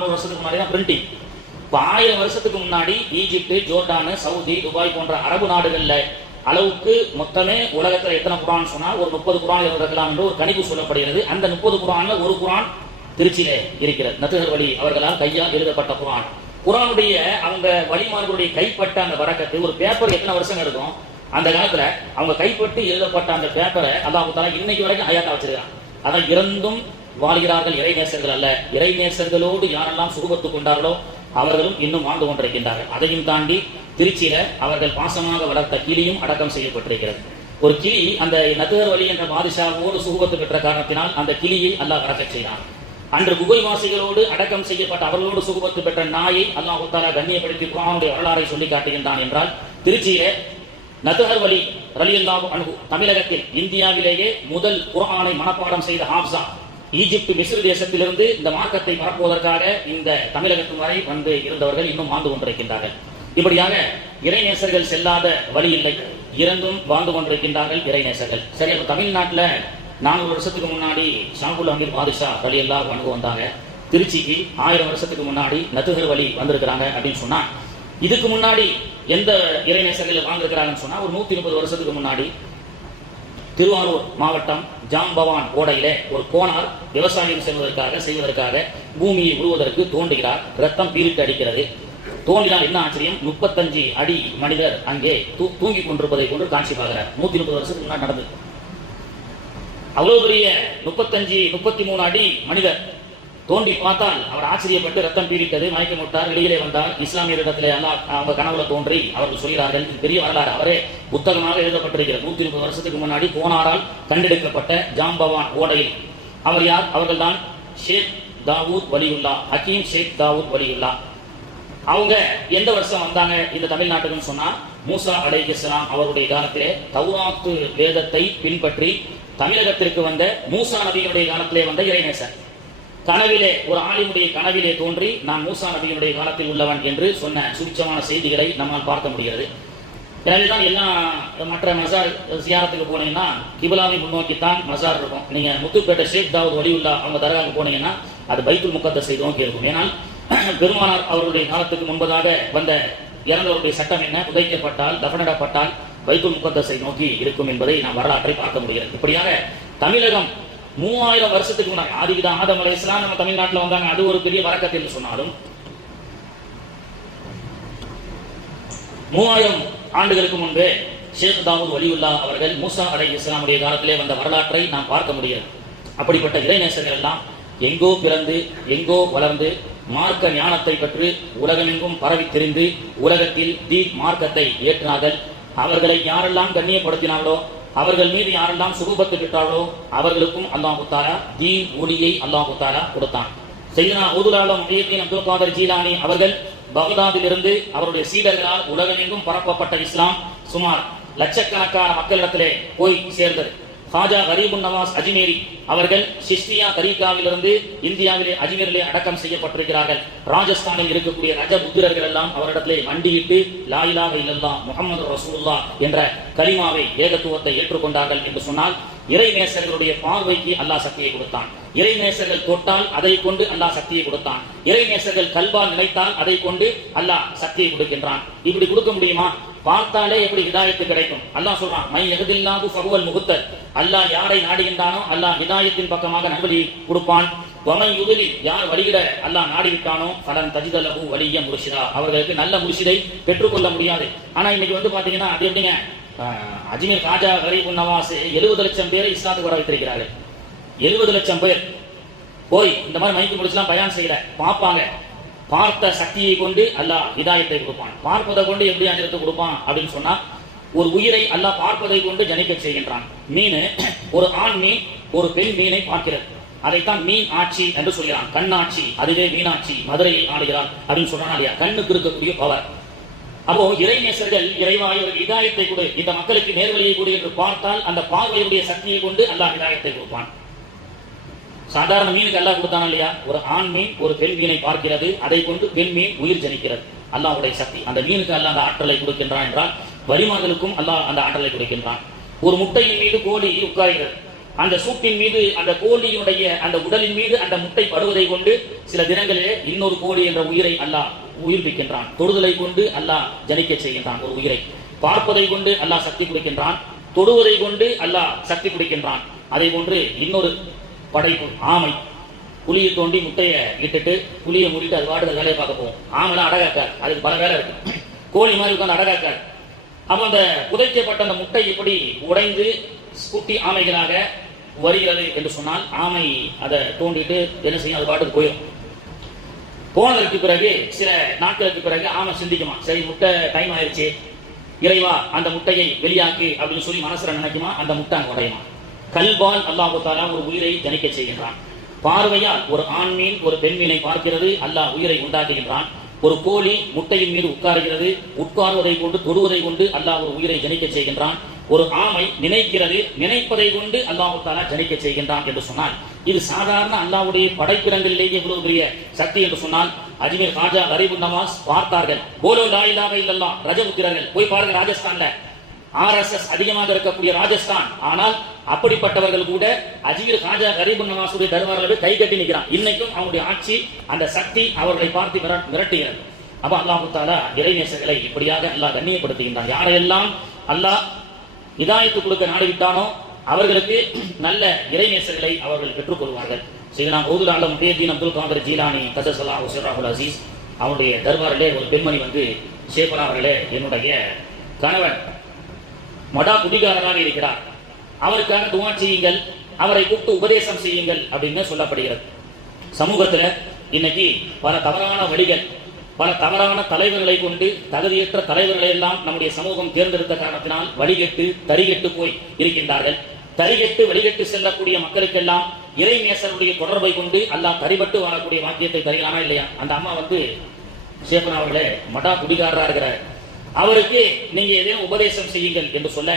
அறுநூறு வருஷத்துக்கு முன்னாடி தான் பிரிண்டிங் இப்போ ஆயிரம் வருஷத்துக்கு முன்னாடி ஈஜிப்ட் ஜோர்டானு சவுதி துபாய் போன்ற அரபு நாடுகள்ல அளவுக்கு மொத்தமே உலகத்துல எத்தனை குரான் சொன்னால் ஒரு முப்பது குரான் இருக்கலாம் என்று ஒரு கணிப்பு சொல்லப்படுகிறது. அந்த முப்பது குரான்ல ஒரு குரான் திருச்சியிலே இருக்கிறது. நத்துகர் வழி அவர்களால் கையால் எழுதப்பட்ட குரான். குரானுடைய அவங்க வழிமார்களுடைய கைப்பட்ட அந்த வரக்கத்து ஒரு பேப்பர் எத்தனை வருஷம் இருக்கும்? அந்த காலத்துல அவங்க கைப்பட்டு எழுதப்பட்ட அந்த பேப்பரை அல்லாஹு தாலா இன்னைக்கு வரைக்கும் ஹயாத்தா வச்சிருக்கான் அதான் இறந்தும் வாழ்கிறார்கள் இறைநேசர்கள் அல்ல. இறைநேசர்களோடு யாரெல்லாம் சுருபத்து கொண்டார்களோ அவர்களும் இன்னும் வாழ்ந்து கொண்டிருக்கின்றார்கள். அதையும் தாண்டி திருச்சியில அவர்கள் பாசமாக வளர்த்த கிளியும் அடக்கம் செய்யப்பட்டிருக்கிறது. ஒரு கிளி அந்த நதுகர் வழி என்ற பாதிஷாவோடு சுகுபத்து பெற்ற காரணத்தினால் அந்த கிளியை அல்லாஹ் அடக்கச் செய்தான். அன்று குகைவாசிகளோடு அடக்கம் செய்யப்பட்ட அவர்களோடு சுகுபத்து பெற்ற நாயை அல்லாஹ் தாலா கண்ணியப்படுத்தி குரானுடைய வரலாறை சொல்லி காட்டுகின்றான் என்றால் திருச்சியில நதுகர் வழி ரலியல்லாஹு அன்ஹு தமிழகத்தில் இந்தியாவிலேயே முதல் குரானை மனப்பாடம் செய்த ஹாப்சா ஈஜிப்து மிஸ்ர் தேசத்திலிருந்து இந்த மார்க்கத்தை பரப்புவதற்காக இந்த தமிழகத்து வரை வந்து இருந்தவர்கள் இன்னும் வாழ்ந்து கொண்டிருக்கின்றார்கள். இப்படியாக இறைநேசர்கள் செல்லாத வழி இல்லை. இறந்தும் வாழ்ந்து கொண்டிருக்கின்றார்கள் இறைநேசர்கள். சரி அப்ப தமிழ்நாட்டில் நானூறு வருஷத்துக்கு முன்னாடி ஷாகுல் அமீர் பாதுஷா வழி எல்லாம் அணுகு வந்தாங்க. திருச்சிக்கு ஆயிரம் வருஷத்துக்கு முன்னாடி நதுகர் வழி வந்திருக்கிறாங்க அப்படின்னு சொன்னா இதுக்கு முன்னாடி எந்த இறைநேசர்கள் வாழ்ந்திருக்கிறாங்கன்னு சொன்னா ஒரு நூத்தி முப்பது வருஷத்துக்கு முன்னாடி திருவாரூர் மாவட்டம் ஜாம்பவான் ஓடையிலே ஒரு கோணார் விவசாயம் செய்வதற்காக செய்வதற்காக பூமியை உழுவதற்கு தோண்டுகிறார் ரத்தம் பீரிட்டு அடிக்கிறது. தோண்டினால் என்ன ஆச்சரியம்? முப்பத்தஞ்சு அடி மனிதர் அங்கே தூ- தூங்கிக் கொண்டிருப்பதை கொண்டு காட்சி பார்க்கிறார். நூத்தி முப்பது வருஷத்துக்கு முன்னாடி நடந்தது. அவ்வளவு பெரிய முப்பத்தஞ்சு முப்பத்தி மூணு அடி மனிதர் தோண்டி பார்த்தால் அவர் ஆச்சரியப்பட்டு ரத்தம் பீடித்தது மயக்கம் விட்டார் வெளியிலே வந்தார். இஸ்லாமியரிடத்திலே அல்லாஹ் அவங்க கனவுல தோன்றி அவர்கள் சொல்கிறார்கள் பெரிய வரலாறு. அவரே புத்தகமாக எழுதப்பட்டிருக்கிறது. நூத்தி முப்பது வருஷத்துக்கு முன்னாடி போனாரால் கண்டெடுக்கப்பட்ட ஜாம்பவான் ஓடையில். அவர் யார்? அவர்கள்தான் ஷேக் தாவூத் வலியுல்லா ஹக்கீம் ஷேக் தாவூத் வலியுல்லா. அவங்க எந்த வருஷம் வந்தாங்க? இந்த தமிழ்நாட்டுக்குன்னு சொன்னா மூசா அலைஹிஸ்ஸலாம் அவருடைய காலத்திலே தௌராத்து வேதத்தை பின்பற்றி தமிழகத்திற்கு வந்த மூசா நபியினுடைய காலத்திலே வந்த இறைநேசர். கனவிலே ஒரு ஆலிமுடைய கனவிலே தோன்றி நான் மூசா நபியினுடைய காலத்தில் உள்ளவன் என்று சொன்ன சுவிச்சமான செய்திகளை நம்மால் பார்க்க முடிகிறது. எனவேதான் எல்லா மற்ற மசார் சியாரத்துக்கு போனீங்கன்னா கிபிலாவை முன்னோக்கித்தான் மசார் இருக்கும். நீங்கள் முத்துப்பேட்டை ஷேக் தாவூத் வலியுல்லா அவங்க தர்காவுக்கு போனீங்கன்னா அது பைத்துல் முக்கத்தஸை நோக்கி இருக்கும். ஏனால் பெருமானார் அவர்களுடைய காலத்துக்கு முன்பதாக வந்த இறந்தவருடைய சட்டம் என்ன? புதைக்கப்பட்டால் தஃபனிடப்பட்டால் பைத்துல் முக்கத்தஸை நோக்கி இருக்கும் என்பதை நாம் வரலாற்றை பார்க்க முடிகிறது. இப்படியாக தமிழகம் மூவாயிரம் வருஷத்துக்கு முன்னாடி. ஆதிவிதா ஆதம் அலை இஸ்லாம் நம்ம தமிழ்நாட்டில் வந்தாங்க. அது ஒரு பெரிய வரக்கத்து என்று சொன்னாலும். மூவாயிரம் ஆண்டுகளுக்கு முன்பே ஷேக் தாவூத் வலியுல்லா அவர்கள் மூசா அலை இஸ்லாமுடைய காலத்திலே வந்த வரலாற்றை நாம் பார்க்க முடியாது. அப்படிப்பட்ட இறைநேசர்கள் எல்லாம் எங்கோ பிறந்து எங்கோ வளர்ந்து மார்க்க ஞானத்தை பெற்று உலகமெங்கும் பரவி திரிந்து உலகத்தில் தீப் மார்க்கத்தை ஏற்றினார்கள். அவர்களை யாரெல்லாம் கண்ணியப்படுத்தினார்களோ அவர்கள் மீது யாரெல்லாம் சுரூபத்து பெற்றார்களோ அவர்களுக்கும் அல்லாஹ் குத்தாரா தீன் ஒளியை அல்லாஹ் குத்தாரா கொடுத்தான். செய்யனா ஊதுலாலம் முஹியத்தீன் அப்துல் காதர் ஜீலானி அவர்கள் பகதாதிலிருந்து அவருடைய சீடர்களால் உலகமெங்கும் பரப்பப்பட்ட இஸ்லாம் சுமார் லட்சக்கணக்கான மக்களிடத்திலே போய் சேர்ந்தது. ஹாஜா கரீபுன் நவாஸ் அஜ்மேரி அவர்கள் சிஸ்தியா தரீகாவிலிருந்து இந்தியாவிலே அஜ்மீரிலே அடக்கம் செய்யப்பட்டிருக்கிறார்கள். ராஜஸ்தானில் இருக்கக்கூடிய ரஜ புத்திரர்கள் எல்லாம் அவரிடத்திலே மண்டியிட்டு லா இல்லல்லா முகமது ரசூல்லா என்ற கலிமாவை ஏகத்துவத்தை ஏற்றுக்கொண்டார்கள் என்று சொன்னால் இறைநேசர்களுடைய பார்வைக்கு அல்லாஹ் சக்தியை கொடுத்தான். இறைநேசர்கள் தொட்டால் அதை கொண்டு அல்லாஹ் சக்தியை கொடுத்தான். இறைநேசர்கள் கல்வால் நினைத்தால் அதை கொண்டு அல்லாஹ் சக்தியை கொடுக்கின்றான். இப்படி கொடுக்க முடியுமா? பார்த்தாலே எப்படி ஹிதாயத்து கிடைக்கும்? அல்லாஹ் சொல்றான் மை எகதில்லாது ஃபகுவல் முகுத்தர். அல்லாஹ் யாரை நாடுகின்றானோ அல்லாஹ் ஹிதாயத்தின் பக்கமாக நல்வழி கொடுப்பான். வமை யுதிலி யார் வழிகிட அல்லாஹ் நாடிவிட்டானோ பலன் தஜிதலகு வலிய முருஷிதா. அவர்களுக்கு நல்ல முருஷிதை பெற்றுக்கொள்ள முடியாது. ஆனா இன்னைக்கு வந்து பாத்தீங்கன்னா அது எப்படிங்க? அஜ்மீர் ராஜா கரீபுன் நவாஸ் எழுபது லட்சம் பேரை இஸ்லாத்துக்கு வர வைத்திருக்கிறார்கள். எழுபது லட்சம் பேர். போய் இந்த மாதிரி மைக்கு முடிச்சுலாம் பயன் செய்யல. பார்ப்பாங்க. பார்த்த சக்தியை கொண்டு அல்லாஹ் இதாயத்தை கொடுப்பான். பார்ப்பதை கொண்டு எப்படி அஞ்சலத்தை கொடுப்பான் அப்படின்னு சொன்னா ஒரு உயிரை அல்லாஹ் பார்ப்பதை கொண்டு ஜனிக்க செய்கின்றான். மீன் ஒரு ஆண் மீன் ஒரு பெண் மீனை பார்க்கிறது. அதைத்தான் மீன் ஆட்சி என்று சொல்கிறான். கண்ணாட்சி அதுவே மீனாட்சி மதுரையை ஆடுகிறார் அப்படின்னு சொன்னான் இல்லையா? கண்ணுக்கு இருக்கக்கூடிய பவர். அப்போ இறைநேசர்கள் இறைவாய் ஒரு இதாயத்தை கொடு. இந்த மக்களுக்கு நேர்வழியை கொடு என்று பார்த்தால் அந்த பார்வையுடைய சக்தியை கொண்டு அல்லாஹ் இதாயத்தை கொடுப்பான். சாதாரண மீனுக்கு அல்லாஹ் கொடுத்தானா இல்லையா? ஒரு ஆண் மீன் ஒரு பெண் மீனை பார்க்கிறது. அதை கொண்டு பெண் மீன் உயிர் ஜனிக்கிறது. அல்லாஹுடைய சக்தி. அந்த மீனுக்கு அல்லாஹ் அந்த ஆற்றலை கொடுக்கின்றான் என்றால் வரிமாதலுக்கும் அல்லாஹ் அந்த ஆற்றலை கொடுக்கின்றான். ஒரு முட்டையின் மீது கோழி உட்கார்கிறது. அந்த சூட்டின் மீது அந்த கோழியினுடைய அந்த உடலின் மீது அந்த முட்டை படுவதை கொண்டு சில தினங்களிலே இன்னொரு கோழி என்ற உயிரை அல்லாஹ் உயிர்ப்பிக்கின்றான். தொடுதலை கொண்டு அல்லாஹ் ஜனிக்க செய்கின்றான் ஒரு உயிரை. பார்ப்பதை கொண்டு அல்லாஹ் சக்தி கொடுக்கின்றான். தொடுவதை கொண்டு அல்லாஹ் சக்தி கொடுக்கின்றான். அதே போன்று இன்னொரு படைப்பு ஆமை. புளியை தோண்டி முட்டையை இட்டுட்டு புலியை மூடிட்டு அது பாட்டு வேலையை பார்க்க போகும் ஆமைலாம் அடகாக்காது. அதுக்கு பல வேலை இருக்கு. கோழி மாதிரி உட்காந்து அடகாக்காது. அப்போ அந்த புதைக்கப்பட்ட அந்த முட்டை இப்படி உடைந்து குட்டி ஆமைகளாக வருகிறது என்று சொன்னால் ஆமை அதை தோண்டிட்டு என்ன செய்யும்? அது பாட்டுக்கு போயிடும் போனதற்கு பிறகு சில நாட்களுக்கு பிறகு ஆமை சிந்திக்குமா? சரி முட்டை டைம் ஆயிடுச்சு இறைவா அந்த முட்டையை வெளியாக்கு அப்படின்னு சொல்லி மனசுல நினைக்குமா? அந்த முட்டை அங்கே உடையுமா? கல்பால் அல்லாஹு தாலா ஒரு உயிரை தணிக்க செய்கின்றான். பார்வையால் ஒரு ஆண்மீன் ஒரு பெண்மீனை பார்க்கிறது அல்லாஹ் உயிரை உண்டாக்குகின்றான். ஒரு கோழி முட்டையின் மீது உட்காருகிறது உட்காருவதை கொண்டு தொடுவதை கொண்டு அல்லாஹ் ஒரு உயிரை ஜனிக்க செய்கின்றான். ஒரு ஆமை நினைக்கிறது நினைப்பதை கொண்டு அல்லாஹு தாலா ஜனிக்க செய்கின்றான் என்று சொன்னால் இது சாதாரண அல்லாவுடைய படைப்பிடங்களிலேயே இவ்வளவு பெரிய சக்தி என்று சொன்னால் அஜ்மீர் ராஜா கரீபு நவாஸ் பார்த்தார்கள். போலோ லாயிலாக இல்லல்லாம் ரஜபுத்திரர்கள் போய் பாருங்க ராஜஸ்தான்ல. ஆர்எஸ்எஸ் அதிகமாக இருக்கக்கூடிய ராஜஸ்தான். ஆனால் அப்படிப்பட்டவர்கள் கூட அஜீர் ராஜா கரீபு நவாசுடைய தர்பாரில் போய் கை கட்டி நிற்கிறான் இன்னைக்கும் அவனுடைய ஆட்சி அந்த சக்தி அவர்களை பார்த்து மிர- மிரட்டுகிறது. அப்ப அல்லாஹு தாலா இறைநேசர்களை இப்படியாக அல்லாஹ் கண்ணியப்படுத்துகின்றான். யாரையெல்லாம் அல்லாஹ் இதாயத்து கொடுக்க நாடுவிட்டானோ அவர்களுக்கு நல்ல இறைநேசர்களை அவர்கள் பெற்றுக்கொள்வார்கள் சீனா நாம் ஊதுல முஹியத்தீன் அப்துல் காதர் ஜீலானி கதசலா உசராகுல் அசீஸ் அவனுடைய தர்பாரிலே ஒரு பெண்மணி வந்து ஷேபனா அவர்களே என்னுடைய கணவன் மடா குடிகாரராக இருக்கிறார். அவருக்காக துவா செய்யுங்கள் அவரை கூப்பிட்டு உபதேசம் செய்யுங்கள் அப்படின்னு சொல்லப்படுகிறது. சமூகத்துல இன்னைக்கு பல தவறான வழிகள் பல தவறான தலைவர்களை கொண்டு தகுதியற்ற தலைவர்களை எல்லாம் நம்முடைய சமூகம் தேர்ந்தெடுத்த காரணத்தினால் வழிகெட்டு தரிகட்டு போய் இருக்கின்றார்கள். தரிகட்டு வழிகட்டு செல்லக்கூடிய மக்களுக்கெல்லாம் இறைநேசருடைய தொடர்பை கொண்டு அல்லாஹ் தரிபட்டு வாழக்கூடிய வாக்கியத்தை தருகிறானா இல்லையா? அந்த அம்மா வந்து சேப்பன் அவர்களே மடா குடிகாரரா இருக்கிறார். அவருக்கு நீங்க எதையும் உபதேசம் செய்யுங்கள் என்று சொல்ல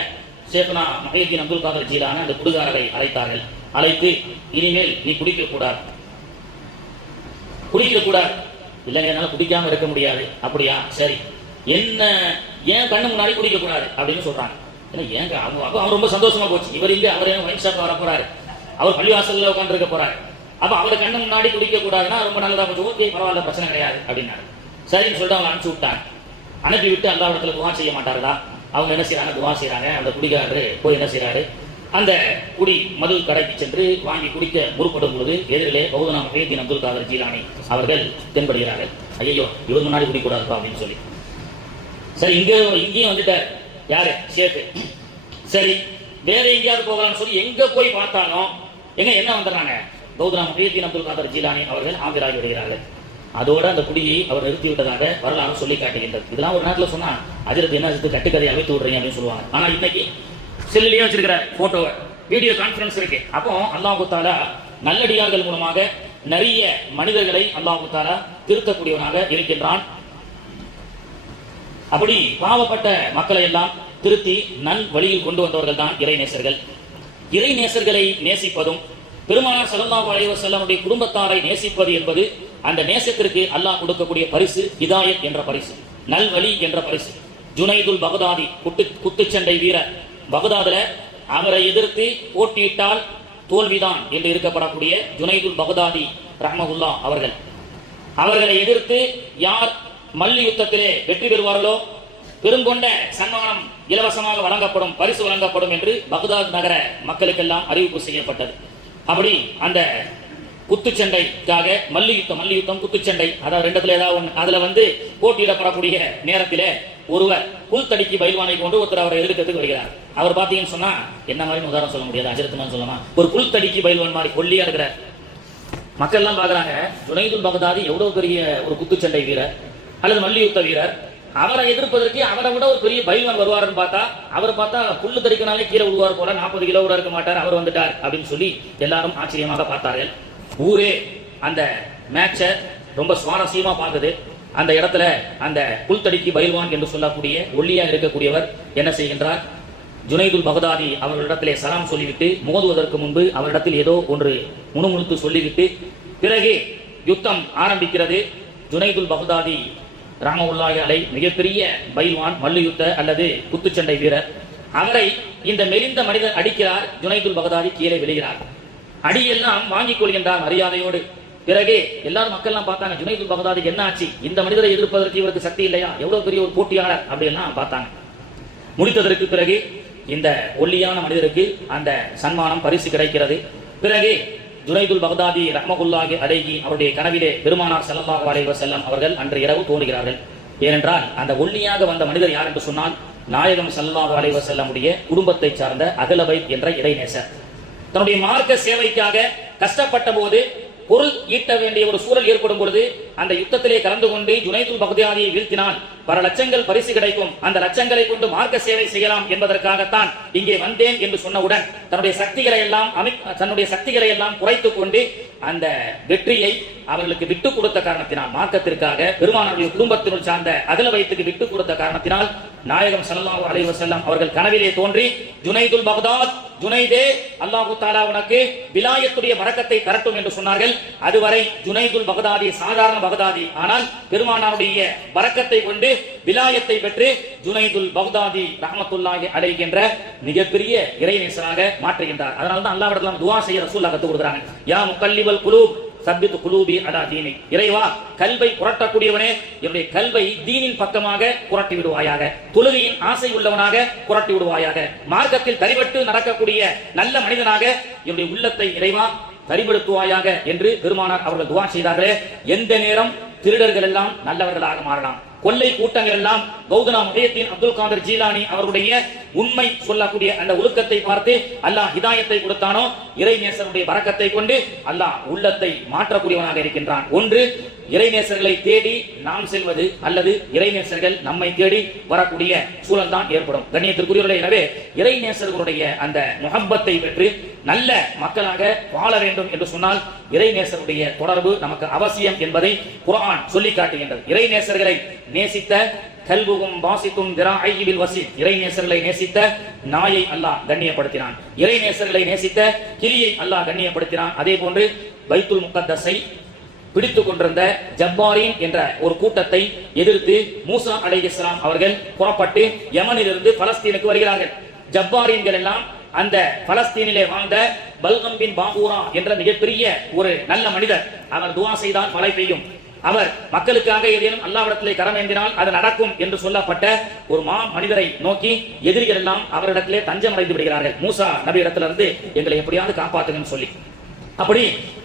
சேப்பனா மஹேதீன் அப்துல் காதர் ஜீலான அந்த குடிகாரரை அழைத்தார்கள். அழைத்து இனிமேல் நீ குடிக்க கூடாது. குடிக்க கூடாது. இல்லைங்க என்னால குடிக்காம இருக்க முடியாது. அப்படியா? சரி. என்ன? ஏன் கண்ணு முன்னாடி குடிக்க கூடாது? அப்படின்னு சொல்றாங்க. ஏன்னா ஏங்க அவங்க அப்ப ரொம்ப சந்தோஷமா போச்சு. இவர் இல்ல அவர் ஏன் ஒயின் ஷாப் வர போறாரு? அவர் பள்ளிவாசல்ல உட்கார்ந்து இருக்க போறாரு. அப்ப அவர் கண்ணு முன்னாடி குடிக்க கூடாதுன்னா ரொம்ப நல்லதா போச்சு. ஓகே பரவாயில்ல பிரச்சனை கிடையாது. அப்படின்னாரு. சரின்னு சொல்லிட்டு அவங்க அனுப்பிச்சு விட்டாங்க. அனுப்பி விட்டு அந்த இடத்துல துவா செய்ய மாட்டார்களா? அவங்க என்ன செய்கிறாங்க துவா செய்கிறாங்க அந்த குடிகாரரு போய் என்ன செய்கிறாரு அந்த குடி மது கடைக்கு சென்று வாங்கி குடிக்க முற்படும் பொழுது எதிரிலே பௌதநாம மஹேதீன் அப்துல் காதர் ஜீலானி அவர்கள் தென்படுகிறார்கள். ஐயோ இவர் முன்னாடி குடிக்கூடாதுப்பா அப்படின்னு சொல்லி. சரி இங்கே இங்கேயும் வந்துட்டார். யாரு? சேர்த்து சரி வேற எங்கேயாவது போகலாம்னு சொல்லி எங்க போய் பார்த்தாலும் எங்க என்ன வந்துடுறாங்க? பௌதனா மஹேதீன் அப்துல் காதர் ஜீலானி அவர்கள் ஆஜராகி விடுகிறார்கள். அதோட அந்த குடியை அவர் நிறுத்தி விட்டதாக வரலாறு சொல்லி காட்டுகின்றது. இதெல்லாம் ஒரு நேரத்துல சொன்னா அஜரத் என்ன கட்டுக்கதை அமைத்து விடுறீங்க அப்படின்னு சொல்லுவாங்க. ஆனா இன்னைக்கு செல்லிலேயே வச்சிருக்கிற போட்டோவை வீடியோ கான்ஃபரன்ஸ் இருக்கு. அப்போ அல்லாஹு தாலா நல்லடியார்கள் மூலமாக நிறைய மனிதர்களை அல்லாஹு தாலா திருத்தக்கூடியவனாக இருக்கின்றான். அப்படி பாவப்பட்ட மக்களை எல்லாம் திருத்தி நல் வழியில் கொண்டு வந்தவர்கள் தான் இறைநேசர்கள். இறைநேசர்களை நேசிப்பதும் பெருமானார் ஸல்லல்லாஹு அலைஹி வஸல்லமுடைய குடும்பத்தாரை நேசிப்பது என்பது அந்த நேசத்திற்கு அல்லாஹ் கொடுக்கக்கூடிய பரிசு ஹிதாயத் என்ற பரிசு நல்வழி என்ற பரிசு. ஜுனைதுல் பகதாதி குட்டு குத்துச்சண்டை வீரர் பகதாதுல அவரை எதிர்த்து போட்டியிட்டால் தோல்விதான் என்று இருக்கப்படக்கூடிய ஜுனைதுல் பகதாதி ரஹமகுல்லா அவர்கள். அவர்களை எதிர்த்து யார் மல்லி யுத்தத்திலே வெற்றி பெறுவார்களோ பெருங்கொண்ட சன்மானம் இலவசமாக வழங்கப்படும் பரிசு வழங்கப்படும் என்று பகதாத் நகர மக்களுக்கெல்லாம் அறிவிப்பு செய்யப்பட்டது. அப்படி அந்த குத்துச்சண்டைக்காக மல்லி மல்லியுத்தம் மல்லி யுத்தம் குத்துச்சண்டை. அதாவது ரெண்டுத்துல ஏதாவது ஒன்று அதுல வந்து போட்டியிடப்படக்கூடிய நேரத்திலே ஒருவர் புல் தடிக்கு பயில்வானை கொண்டு ஒருத்தர் அவரை எதிர்க்கிறதுக்கு வருகிறார். அவர் பார்த்தீங்கன்னு சொன்னா என்ன மாதிரி உதாரணம் சொல்ல முடியாது அஜரத்துமான்னு சொல்லலாம். ஒரு புல் தடிக்கு பயில்வான் மாதிரி கொல்லியா இருக்கிறார். மக்கள் எல்லாம் பாக்குறாங்க ஜுனைதுல் பகதாதி எவ்வளவு பெரிய ஒரு குத்துச்சண்டை வீரர் அல்லது மல்லியுத்த வீரர். அவரை எதிர்ப்பதற்கு அவரை விட ஒரு பெரிய பயில்வான் வருவாருன்னு பார்த்தா அவர் பார்த்தா புல்லு தடிக்கனாலே கீழே விடுவார் போல நாற்பது கிலோ கூட இருக்க மாட்டார் அவர் வந்துட்டார் அப்படின்னு சொல்லி எல்லாரும் ஆச்சரியமாக பார்த்தார்கள். ஊரே அந்த மேட்சை ரொம்ப சுவாரஸ்யமா பார்க்குது. அந்த இடத்துல அந்த புல்தடிக்கு பயில்வான் என்று சொல்லக்கூடிய ஒல்லியாக இருக்கக்கூடியவர் என்ன செய்கின்றார்? ஜுனைதுல் பகதாதி அவர்களிடத்திலே சலாம் சொல்லிவிட்டு மோதுவதற்கு முன்பு அவரிடத்தில் ஏதோ ஒன்று முணுமுணுத்து சொல்லிவிட்டு பிறகு யுத்தம் ஆரம்பிக்கிறது. ஜுனைதுல் பகதாதி ராமவுல்லாஹி அலை மிகப்பெரிய பைல்வான் மல்லுயுத்த அல்லது குத்துச்சண்டை வீரர். அவரை இந்த மெலிந்த மனிதர் அடிக்கிறார். ஜுனைதுல் பகதாதி கீழே விழுகிறார். அடியெல்லாம் வாங்கிக் கொள்கின்றார் மரியாதையோடு. பிறகு எல்லாரும் மக்கள் எல்லாம் பார்த்தாங்க ஜுனைதுல் பகதாதிக்கு என்ன ஆச்சு? இந்த மனிதரை எதிர்ப்பதற்கு இவருக்கு சக்தி இல்லையா? எவ்வளவு பெரிய ஒரு போட்டியாளர்? அப்படின்லாம் பார்த்தாங்க. முடித்ததற்கு பிறகு இந்த ஒல்லியான மனிதருக்கு அந்த சன்மானம் பரிசு கிடைக்கிறது. பிறகு ஜுனைதுல் பகதாதி ரஹ்மகுல்லாஹி அலைஹி அவருடைய கனவிலே பெருமானார் ஸல்லல்லாஹு அலைஹி வஸல்லம் அவர்கள் அன்று இரவு தோன்றுகிறார்கள் ஏனென்றால் அந்த ஒல்லியாக வந்த மனிதர் யார் என்று சொன்னால் நாயகம் ஸல்லல்லாஹு அலைஹி வஸல்லமுடைய குடும்பத்தை சார்ந்த அகலபை என்ற இடைநேசர். தன்னுடைய மார்க்க சேவைக்காக கஷ்டப்பட்ட போது பொருள் ஈட்ட வேண்டிய ஒரு சூழல் ஏற்படும் பொழுது அந்த யுத்தத்திலே கலந்து கொண்டு ஜுனைதுல் பகதாதியை வீழ்த்தினால் பல லட்சங்கள் பரிசு கிடைக்கும். அந்த லட்சங்களை கொண்டு மார்க்க சேவை செய்யலாம் என்பதற்காகத்தான் இங்கே வந்தேன் என்று சொன்னவுடன் தன்னுடைய சக்திகளை எல்லாம் அமை தன்னுடைய சக்திகளை எல்லாம் குறைத்துக் கொண்டு அந்த வெற்றியை அவர்களுக்கு விட்டு கொடுத்த காரணத்தினால் மார்க்கத்திற்காக பெருமானுடைய குடும்பத்தினுள் சார்ந்த அகல வயத்துக்கு விட்டு கொடுத்த காரணத்தினால் நாயகம் ஸல்லல்லாஹு அலைஹி செல்லம் அவர்கள் கனவிலே தோன்றி ஜுனைதுல் பகதாத் ஜுனைதே அல்லாஹு தாலா உனக்கு விலாயத்துடைய வரக்கத்தை தரட்டும் என்று சொன்னார்கள். அதுவரை ஜுனைதுல் பகதாதி சாதாரண பகதாதி. ஆனால் பெருமானாருடைய வரக்கத்தை கொண்டு விலாயத்தை பெற்று ஜுனைதுல் பகதாதி ரஹமத்துல்லாஹி அடைகின்ற மிகப்பெரிய இறைநேசராக மாற்றுகின்றார். அதனால தான் அல்லாஹ்விடத்தில் துவா செய்ய ரசூலுல்லாஹ் கற்றுக் கொடுக்குறாங்க. யா முக்கல்லிவல் குலூப் சப்பித்து குலூபி அலா தீனி இறைவா கல்வை புரட்டக்கூடியவனே என்னுடைய கல்வை தீனின் பக்கமாக புரட்டி விடுவாயாக. தொழுகையின் ஆசை உள்ளவனாக புரட்டி விடுவாயாக. மார்க்கத்தில் தரிபட்டு நடக்கக்கூடிய நல்ல மனிதனாக என்னுடைய உள்ளத்தை இறைவா சரிபடுத்துவாயாக என்று பெருமானார் அவர்கள் துவா செய்தார்களே எந்த நேரம் திருடர்கள் எல்லாம் நல்லவர்களாக மாறலாம். கொள்ளை கூட்டங்கள் எல்லாம் கௌதனா முகையத்தின் அப்துல் காதர் ஜீலானி அவருடைய உண்மை சொல்லக்கூடிய அந்த ஒழுக்கத்தை பார்த்து அல்லாஹ் ஹிதாயத்தை கொடுத்தானோ இறைநேசருடைய வரக்கத்தை கொண்டு அல்லாஹ் உள்ளத்தை மாற்றக்கூடியவனாக இருக்கின்றான். ஒன்று இறைநேசர்களை தேடி நாம் செல்வது அல்லது இறைநேசர்கள் நம்மை தேடி வரக்கூடிய சூழல் தான் ஏற்படும். கண்ணியத்திற்குரியவர்களே எனவே இறைநேசர்களுடைய அந்த முகம்பத்தை பெற்று நல்ல மக்களாக வாழ வேண்டும் என்று சொன்னால் இறைநேசருடைய தொடர்பு நமக்கு அவசியம் என்பதை குரான் சொல்லி காட்டுகின்றது இறைநேசர்களை நேசித்த கல்புகும் வாசித்தும் திராஐயில் வசி இறைநேசர்களை நேசித்த நாயை அல்லாஹ் கண்ணியப்படுத்தினான். இறைநேசர்களை நேசித்த கிளியை அல்லாஹ் கண்ணியப்படுத்தினான். அதே போன்று பைத்துல் முகத்தஸை பிடித்துக் கொண்டிருந்த ஜப்பாரின் என்ற ஒரு கூட்டத்தை எதிர்த்து மூசா அலைஹிஸ்ஸலாம் அவர்கள் புறப்பட்டு யமனிலிருந்து பலஸ்தீனுக்கு வருகிறார்கள். ஜப்பாரின்கள் எல்லாம் அந்த பலஸ்தீனிலே வாழ்ந்த பல்கம் பின் பாபூரா என்ற மிகப்பெரிய ஒரு நல்ல மனிதர். அவர் துவா செய்தால் மழை பெய்யும். அவர் மக்களுக்காக ஏதேனும் அல்லாவிடத்திலே கரம் ஏந்தினால் அது நடக்கும் என்று சொல்லப்பட்ட ஒரு மா மனிதரை நோக்கி எதிரிகள் எல்லாம் அவரிடத்திலே தஞ்சம் அடைந்து விடுகிறார்கள். மூசா நபி இடத்திலிருந்து எங்களை எப்படியாவது காப்பாற்றுங்கன்னு சொல்லி. அப்படி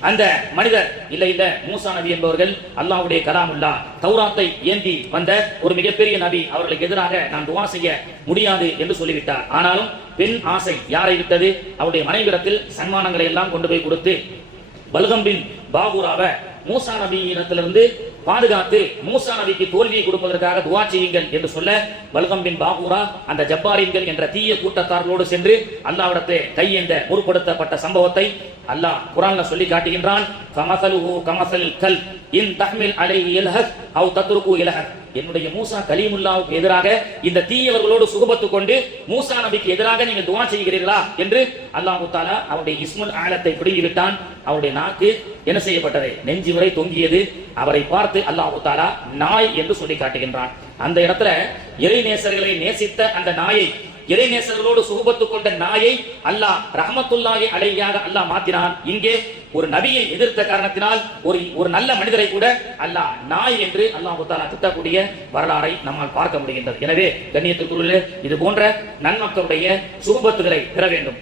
அந்த மனிதர் இல்ல இல்ல மூசா நபி என்பவர்கள் அல்லாஹ்வுடைய கலாமுல்லா. தௌராத்தை ஏந்தி வந்த ஒரு மிகப்பெரிய நபி அவர்களுக்கு எதிராக நான் துவா செய்ய முடியாது என்று சொல்லிவிட்டார். ஆனாலும் பெண் ஆசை யாரை விட்டது? அவருடைய மனைவிடத்தில் சன்மானங்களை எல்லாம் கொண்டு போய் கொடுத்து பல்கம்பின் பாபுராவை மூசா நபியிடத்திலிருந்து பாதுகாத்து மூசா நபிக்கு தோல்வியை கொடுப்பதற்காக துவா செய்யுங்கள் என்று சொல்ல பல்கம்பின் பாபூரா அந்த ஜப்பாரீன்கள் என்ற தீய கூட்டத்தார்களோடு சென்று அல்லாவிடத்தை கையேந்த முற்படுத்தப்பட்ட சம்பவத்தை அல்லாஹ் குரான்ல சொல்லி காட்டுகின்றான் கமசல் கல் இன் தஹ்மில் அலை இல்ஹக் அவ் தத்ருக்கு இலஹக் என்னுடைய மூசா கலீமுல்லாவுக்கு எதிராக இந்த தீயவர்களோடு சுகபத்து கொண்டு மூசா நபிக்கு எதிராக நீங்கள் துவா செய்கிறீர்களா என்று அல்லாஹு தாலா அவருடைய இஸ்முல் ஆலத்தை பிடுங்கிவிட்டான். அவருடைய நாக்கு என்ன செய்யப்பட்டது? நெஞ்சு வரை தொங்கியது. அவரை பார்த்து அல்லாஹு தாலா நாய் என்று சொல்லி காட்டுகின்றான். அந்த இடத்துல இறைநேசர்களை நேசித்த அந்த நாயை இறைநேசர்களோடு சுகபத்து கொண்ட நாயை அல்லாஹ் ரஹமத்துல்லாஹி அலையாக அல்லாஹ் மாத்தினான். இங்கே ஒரு நபியை எதிர்த்த காரணத்தினால் ஒரு ஒரு நல்ல மனிதரை கூட அல்லாஹ் நாய் என்று அல்லாஹ் திட்டக்கூடிய வரலாறை நம்மால் பார்க்க முடிகின்றது. எனவே கண்ணியத்திற்குள்ள இது போன்ற நன்மக்களுடைய சுகபத்துகளை பெற வேண்டும்.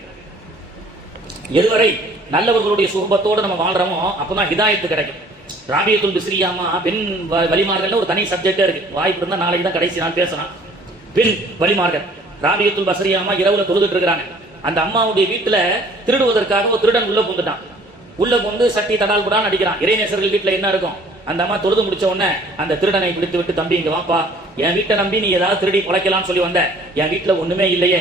எதுவரை நல்லவர்களுடைய சுகபத்தோடு நம்ம வாழ்றோமோ அப்பதான் ஹிதாயத்து கிடைக்கும். ராபியத்துல் பிஸ்ரியாமா பெண் வ- ஒரு தனி சப்ஜெக்டே இருக்கு. வாய்ப்பு இருந்தா நாளைக்கு தான் கடைசி நாள் பேசலாம். பெண் வழிமார்கள். ராபியத்துல் அம்மா இரவுல தொழுதுட்டு இருக்கிறாங்க அந்த அம்மாவுடைய வீட்டுல திருடுவதற்காக ஒரு திருடன் உள்ள புந்துட்டான். உள்ள புந்து சட்டி தடால் கூட அடிக்கிறான். இறைநேசர்கள் வீட்டுல என்ன இருக்கும்? அந்த அம்மா தொழுது முடிச்ச உடனே அந்த திருடனை பிடித்து விட்டு தம்பி இங்க வாப்பா. என் வீட்டை நம்பி நீ ஏதாவது திருடி குலைக்கலாம்னு சொல்லி வந்த. என் வீட்டுல ஒண்ணுமே இல்லையே.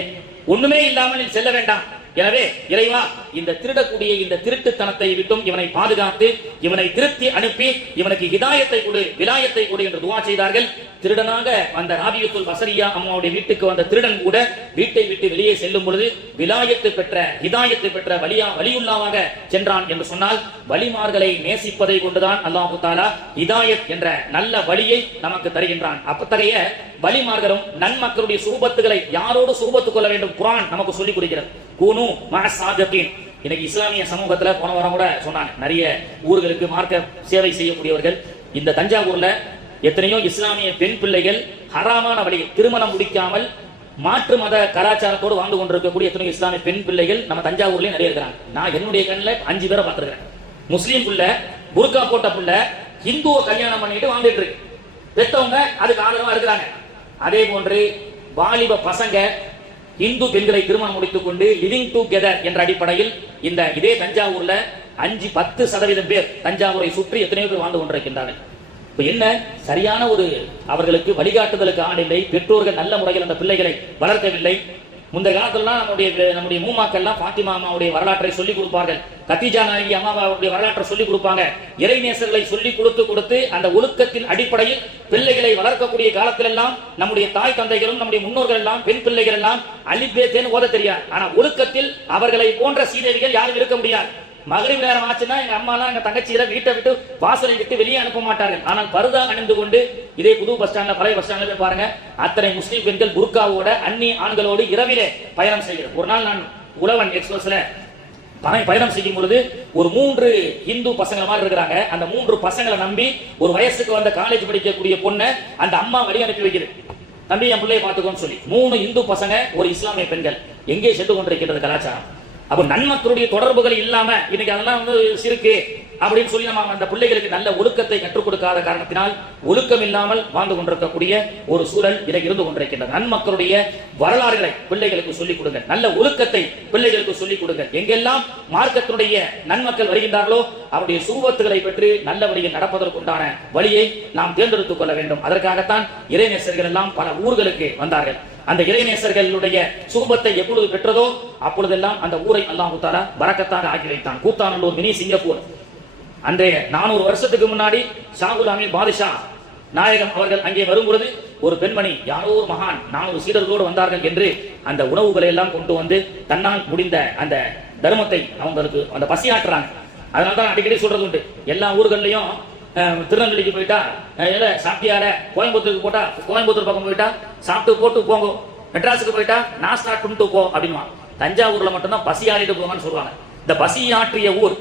ஒண்ணுமே இல்லாமல் நீ செல்ல வேண்டாம். எனவே இறைவா இந்த திருடக்கூடிய இந்த திருட்டுத்தனத்தை விட்டும் இவனை பாதுகாத்து இவனை திருத்தி அனுப்பி இவனுக்கு இதாயத்தை கொடு விலாயத்தை கொடு என்று துவா செய்தார்கள். திருடனாக வந்த ராபியத்துல் வசரியா அம்மாவுடைய வீட்டுக்கு வந்த திருடன் கூட வீட்டை விட்டு வெளியே செல்லும் பொழுது விலாயத்து பெற்ற இதாயத்து பெற்ற வலியா வலியுல்லாவாக சென்றான் என்று சொன்னால் வலிமார்களை நேசிப்பதை கொண்டுதான் அல்லாஹு தாலா ஹிதாயத் என்ற நல்ல வழியை நமக்கு தருகின்றான். அத்தகைய வலிமார்களும் நன்மக்களுடைய சுரூபத்துகளை யாரோடு சுரூபத்து கொள்ள வேண்டும்? குரான் நமக்கு சொல்லிக் கொடுக்கிறது. கூனு மஹசாஜத்தின் இன்னைக்கு இஸ்லாமிய சமூகத்துல போன வாரம் கூட சொன்னாங்க. நிறைய ஊர்களுக்கு மார்க்க சேவை செய்யக்கூடியவர்கள். இந்த தஞ்சாவூர்ல எத்தனையோ இஸ்லாமிய பெண் பிள்ளைகள் ஹராமான வழியில் திருமணம் முடிக்காமல் மாற்று மத கலாச்சாரத்தோடு வாழ்ந்து கொண்டிருக்கக்கூடிய எத்தனையோ இஸ்லாமிய பெண் பிள்ளைகள் நம்ம தஞ்சாவூர்லயே நிறைய இருக்கிறாங்க. நான் என்னுடைய கண்ணில் அஞ்சு பேரை பார்த்திருக்கிறேன். முஸ்லீம் புள்ள புர்கா போட்ட புள்ள இந்துவை கல்யாணம் பண்ணிட்டு வாழ்ந்துட்டு இருக்கு. பெத்தவங்க அதுக்கு ஆதரவா இருக்கிறாங்க. அதே போன்று வாலிப பசங்க இந்து பெண்களை திருமணம் முடித்துக் கொண்டு லிவிங் டுகெதர் என்ற அடிப்படையில் இந்த இதே தஞ்சாவூர்ல அஞ்சு பத்து சதவீதம் பேர் தஞ்சாவூரை சுற்றி எத்தனையோ பேர் வாழ்ந்து கொண்டிருக்கின்றார்கள். இப்போ என்ன? சரியான ஒரு அவர்களுக்கு வழிகாட்டுதலுக்கு ஆள் பெற்றோர்கள் நல்ல முறையில் அந்த பிள்ளைகளை வளர்க்கவில்லை. முந்தைய காலத்துலலாம் நம்முடைய நம்முடைய மூமாக்கள்லாம் பாத்திமா அம்மாவுடைய வரலாற்றை சொல்லிக் கொடுப்பார்கள். கத்திஜா நாயகி அம்மாவுடைய வரலாற்றை சொல்லிக் கொடுப்பாங்க. இறைநேசர்களை சொல்லிக் கொடுத்து கொடுத்து அந்த ஒழுக்கத்தின் அடிப்படையில் பிள்ளைகளை வளர்க்கக்கூடிய காலத்திலெல்லாம் நம்முடைய தாய் தந்தைகளும் நம்முடைய முன்னோர்கள் எல்லாம் பெண் பிள்ளைகள் எல்லாம் அலிபேத்தேன்னு ஓத தெரியாது. ஆனா ஒழுக்கத்தில் அவர்களை போன்ற சீதேவிகள் யாரும் இருக்க முடியாது. மகளிர் நேரம் ஆச்சுன்னா எங்க அம்மாலாம் எங்க தங்கச்சியில வீட்டை விட்டு வாசலை விட்டு வெளியே அனுப்ப மாட்டார்கள். ஆனால் பருதா அணிந்து கொண்டு இதே புது பஸ் ஸ்டாண்ட்ல பழைய பஸ் ஸ்டாண்ட்ல போய் பாருங்க. அத்தனை முஸ்லீம் பெண்கள் புர்காவோட அந்நிய ஆண்களோடு இரவிலே பயணம் செய்கிறது ஒரு நாள் நான் உழவன் எக்ஸ்பிரஸ்ல பணம் பயணம் செய்யும் பொழுது ஒரு மூன்று இந்து பசங்க மாதிரி இருக்கிறாங்க. அந்த மூன்று பசங்களை நம்பி ஒரு வயசுக்கு வந்த காலேஜ் படிக்கக்கூடிய பொண்ணை அந்த அம்மா வழி அனுப்பி வைக்கிறது. தம்பி என் பிள்ளையை பார்த்துக்கோன்னு சொல்லி மூணு இந்து பசங்க ஒரு இஸ்லாமிய பெண்கள் எங்கே சென்று கொண்டிருக்கிறது கலாச்சாரம்? அப்ப நன்மக்களுடைய தொடர்புகள் இல்லாம இன்னைக்கு அதெல்லாம் வந்து சிறுக்கு. அப்படின்னு சொல்லி நம்ம அந்த பிள்ளைகளுக்கு நல்ல ஒழுக்கத்தை கற்றுக் கொடுக்காத காரணத்தினால் ஒழுக்கம் இல்லாமல் வாழ்ந்து கொண்டிருக்கக்கூடிய ஒரு சூழல் இதை இருந்து கொண்டிருக்கின்றது. நன்மக்களுடைய வரலாறுகளை பிள்ளைகளுக்கு சொல்லிக் கொடுங்க நல்ல ஒழுக்கத்தை பிள்ளைகளுக்கு சொல்லிக் கொடுங்க எங்கெல்லாம் மார்க்கத்தினுடைய நன்மக்கள் வருகின்றார்களோ அவருடைய சுருவத்துகளை பெற்று நல்ல வழியில் நடப்பதற்குண்டான வழியை நாம் தேர்ந்தெடுத்துக் கொள்ள வேண்டும். அதற்காகத்தான் இறைநேசர்கள் எல்லாம் பல ஊர்களுக்கு வந்தார்கள். அந்த இறைநேசர்களுடைய சுகபத்தை எப்பொழுது பெற்றதோ அப்பொழுதெல்லாம் அந்த ஊரை அல்லாஹு தாலா பறக்கத்தாக ஆக்கி வைத்தான். கூத்தானல்லூர் மினி சிங்கப்பூர் அன்றைய நானூறு வருஷத்துக்கு முன்னாடி ஷாகுலாமி பாதுஷா நாயகம் அவர்கள் அங்கே வரும்பொழுது ஒரு பெண்மணி யாரோ ஒரு மகான் நானூறு சீடர்களோடு வந்தார்கள் என்று அந்த உணவுகளை எல்லாம் கொண்டு வந்து தன்னால் முடிந்த அந்த தர்மத்தை அவங்களுக்கு அந்த பசியாற்றுறாங்க. அதனால தான் அடிக்கடி சொல்றது உண்டு. எல்லா ஊர்கள்லயும் திருநெல்வேலிக்கு போயிட்டா அஹ், சாப்பிட்டியார கோயம்புத்தூருக்கு போட்டா கோயம்புத்தூர் பக்கம் போயிட்டா சாப்பிட்டு போட்டு போங்க. மெட்ராஸுக்கு போயிட்டா நாஸ்டா டுண்டு போ அப்படின்வா தஞ்சாவூர்ல மட்டும்தான் பசி ஆறிட்டு போங்கன்னு சொல்லுவாங்க. இந்த பசி ஆற்றிய ஊர்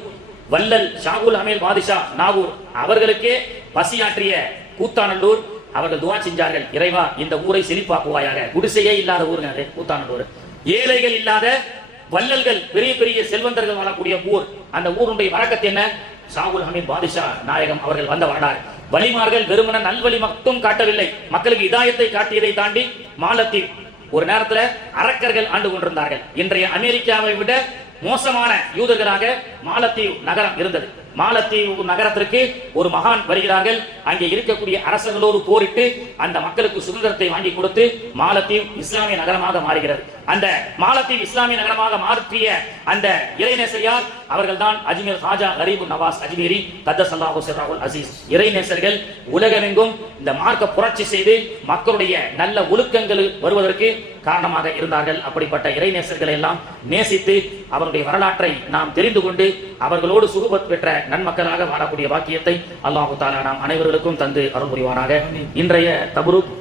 வல்லல் ஷாகுல் அமீர் பாதிஷா நாகூர் அவர்களுக்கே பசியாற்றிய கூத்தானல்லூர் அவர்கள் துவா செஞ்சார்கள். இறைவா இந்த ஊரை செழிப்பாக்குவாயாக. குடிசையே இல்லாத ஊருங்க கூத்தானல்லூர் ஏழைகள் இல்லாத வல்லல்கள் பெரிய பெரிய செல்வந்தர்கள் வாழக்கூடிய ஊர். அந்த ஊருடைய வழக்கத்து என்ன? ஷாகுல் ஹமீத் பாதிஷா நாயகம் அவர்கள் வந்த வரலாறு. வலிமார்கள் வெறுமன நல்வழி மட்டும் காட்டவில்லை. மக்களுக்கு இதாயத்தை காட்டியதை தாண்டி மாலத்தீவ். ஒரு நேரத்தில் அரக்கர்கள் ஆண்டு கொண்டிருந்தார்கள். இன்றைய அமெரிக்காவை விட மோசமான யூதர்களாக மாலத்தீவு நகரம் இருந்தது. மாலத்தீவு நகரத்திற்கு ஒரு மகான் வருகிறார்கள். அங்கே இருக்கக்கூடிய அரசர்களோடு போரிட்டு அந்த மக்களுக்கு சுதந்திரத்தை வாங்கி கொடுத்து மாலத்தீவு இஸ்லாமிய நகரமாக மாறுகிறது. அந்த மாலத்தீவு இஸ்லாமிய நகரமாக மாற்றிய அந்த இறைநேசரியார் அவர்கள் தான் அஜ்மீர் ஹாஜா கரீபு நவாஸ் அஜ்மீரி கத்தசல்லாஹு சிராகுல் அசீஸ். இறைநேசர்கள் உலகமெங்கும் இந்த மார்க்க புரட்சி செய்து மக்களுடைய நல்ல ஒழுக்கங்கள் வருவதற்கு காரணமாக இருந்தார்கள். அப்படிப்பட்ட இறைநேசர்களை எல்லாம் நேசித்து அவருடைய வரலாற்றை நாம் தெரிந்து கொண்டு அவர்களோடு சுகுபத் பெற்ற நன்மக்களாக வாழக்கூடிய பாக்கியத்தை அல்லாஹு தாலா நாம் அனைவர்களுக்கும் தந்து அருள் புரிவானாக. இன்றைய தபுருக்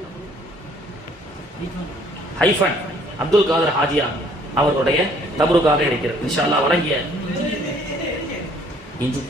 ஹைஃபன் அப்துல் காதர் ஹாஜியா அவர்களுடைய தபுருக்காக இருக்கிறது. இன்ஷால்லா அல்லாஹ் வழங்கிய இஞ்சி